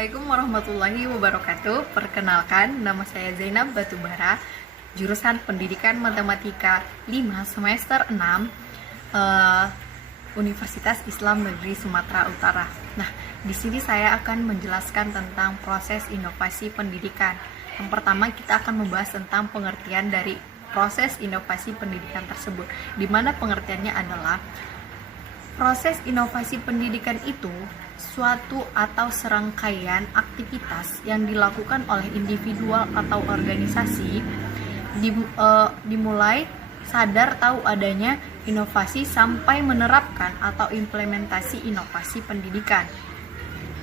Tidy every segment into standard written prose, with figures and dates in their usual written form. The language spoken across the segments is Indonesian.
Assalamualaikum warahmatullahi wabarakatuh. Perkenalkan, nama saya Zainab Batubara, jurusan Pendidikan Matematika 5 semester 6, Universitas Islam Negeri Sumatera Utara. Nah, di sini saya akan menjelaskan tentang proses inovasi pendidikan. Yang pertama, kita akan membahas tentang pengertian dari proses inovasi pendidikan tersebut, di mana pengertiannya adalah proses inovasi pendidikan itu suatu atau serangkaian aktivitas yang dilakukan oleh individual atau organisasi dimulai sadar tahu adanya inovasi sampai menerapkan atau implementasi inovasi pendidikan.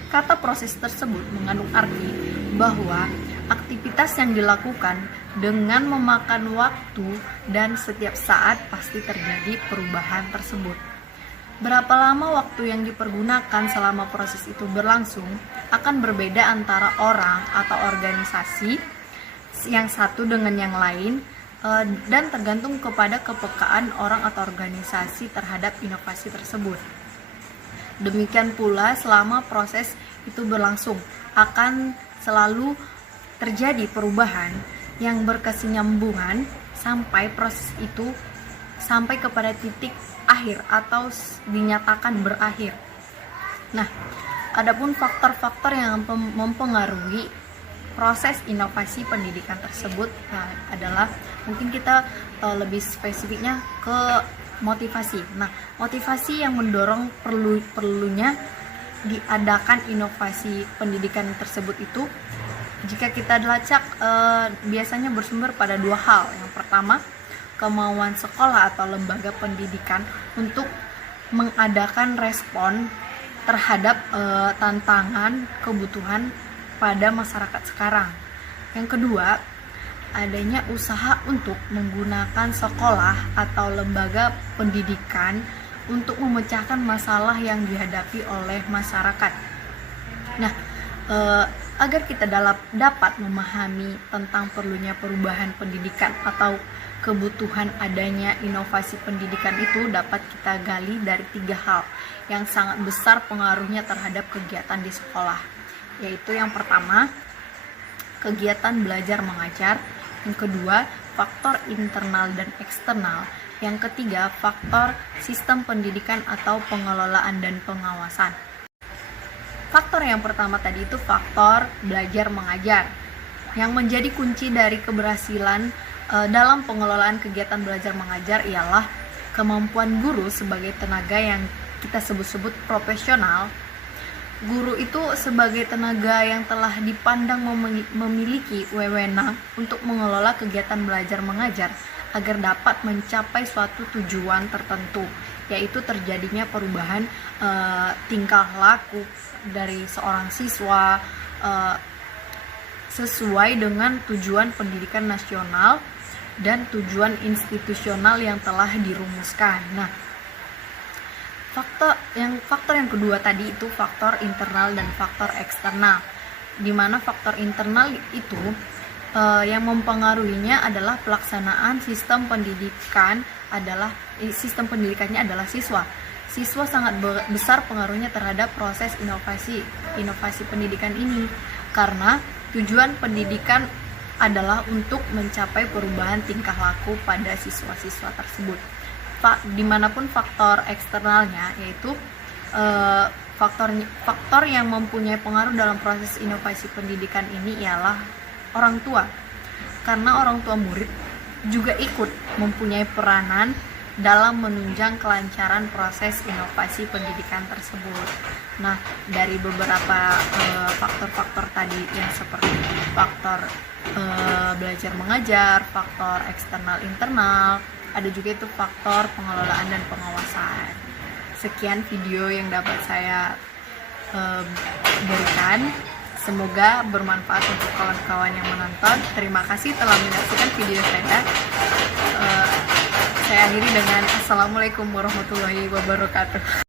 Kata proses tersebut mengandung arti bahwa aktivitas yang dilakukan dengan memakan waktu dan setiap saat pasti terjadi perubahan tersebut. Berapa lama waktu yang dipergunakan selama proses itu berlangsung akan berbeda antara orang atau organisasi yang satu dengan yang lain, dan tergantung kepada kepekaan orang atau organisasi terhadap inovasi tersebut. Demikian pula selama proses itu berlangsung akan selalu terjadi perubahan yang berkesinambungan sampai proses itu sampai kepada titik akhir atau dinyatakan berakhir. Nah, adapun faktor-faktor yang mempengaruhi proses inovasi pendidikan tersebut adalah mungkin kita lebih spesifiknya ke motivasi. Nah, motivasi yang mendorong perlunya diadakan inovasi pendidikan tersebut itu, jika kita lacak, biasanya bersumber pada dua hal. Yang pertama, kemauan sekolah atau lembaga pendidikan untuk mengadakan respon terhadap tantangan kebutuhan pada masyarakat sekarang. Yang kedua, adanya usaha untuk menggunakan sekolah atau lembaga pendidikan untuk memecahkan masalah yang dihadapi oleh masyarakat. Nah, agar kita dapat memahami tentang perlunya perubahan pendidikan atau kebutuhan adanya inovasi pendidikan itu dapat kita gali dari tiga hal yang sangat besar pengaruhnya terhadap kegiatan di sekolah, yaitu yang pertama, kegiatan belajar mengajar, yang kedua, faktor internal dan eksternal, yang ketiga, faktor sistem pendidikan atau pengelolaan dan pengawasan. Faktor yang pertama tadi itu faktor belajar mengajar, yang menjadi kunci dari keberhasilan dalam pengelolaan kegiatan belajar mengajar ialah kemampuan guru sebagai tenaga yang kita sebut-sebut profesional. Guru itu sebagai tenaga yang telah dipandang memiliki wewenang untuk mengelola kegiatan belajar mengajar agar dapat mencapai suatu tujuan tertentu, yaitu terjadinya perubahan tingkah laku dari seorang siswa sesuai dengan tujuan pendidikan nasional dan tujuan institusional yang telah dirumuskan. Nah, faktor yang kedua tadi itu faktor internal dan faktor eksternal, di mana faktor internal itu yang mempengaruhinya adalah pelaksanaan sistem pendidikannya adalah siswa. Siswa sangat besar pengaruhnya terhadap proses inovasi pendidikan ini, karena tujuan pendidikan adalah untuk mencapai perubahan tingkah laku pada siswa-siswa tersebut. Dimanapun faktor eksternalnya, yaitu faktor yang mempunyai pengaruh dalam proses inovasi pendidikan ini ialah orang tua, karena orang tua murid juga ikut mempunyai peranan dalam menunjang kelancaran proses inovasi pendidikan tersebut. Nah, dari beberapa faktor-faktor tadi yang seperti faktor belajar mengajar, faktor eksternal internal, ada juga itu faktor pengelolaan dan pengawasan. Sekian video yang dapat saya berikan. Semoga bermanfaat untuk kawan-kawan yang menonton. Terima kasih telah menyaksikan video saya. Saya akhiri dengan Assalamualaikum warahmatullahi wabarakatuh.